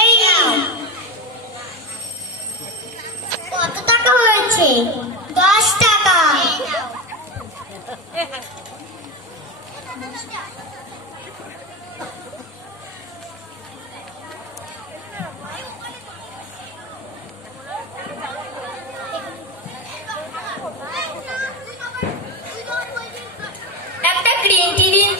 এই কত টাকা হয়েছে? দশ টাকা। একটা গ্রিন টি দিন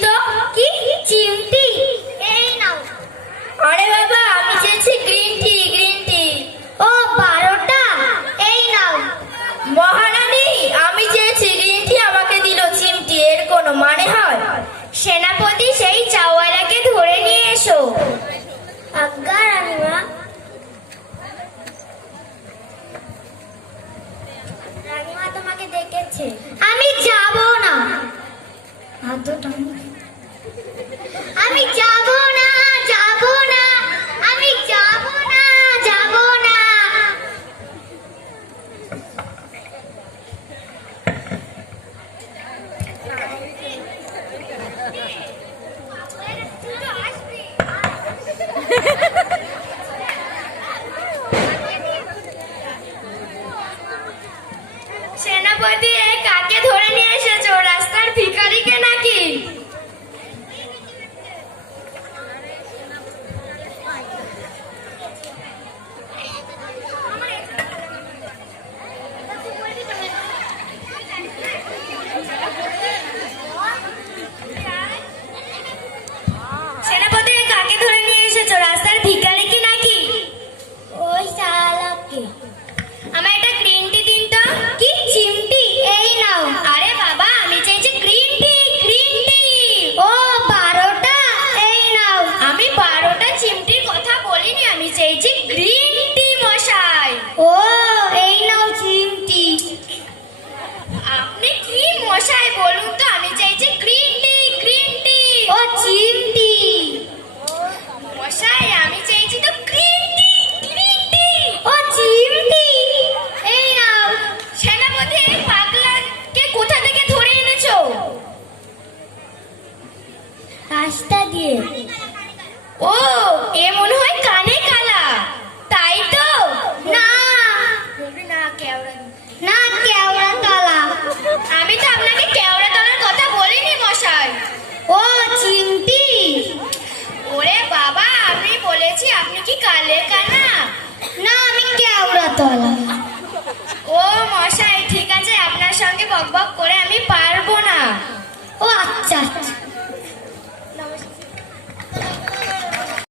যাচ্ছে আমি যাব না। আমি যাব না যাব না। আমি যাব না যাব না। সেনাপতি ধরে নিয়ে এসেছ? রাস্তার ভিখারিকে নাকি রাস্তা দিয়ে। ও এ মনে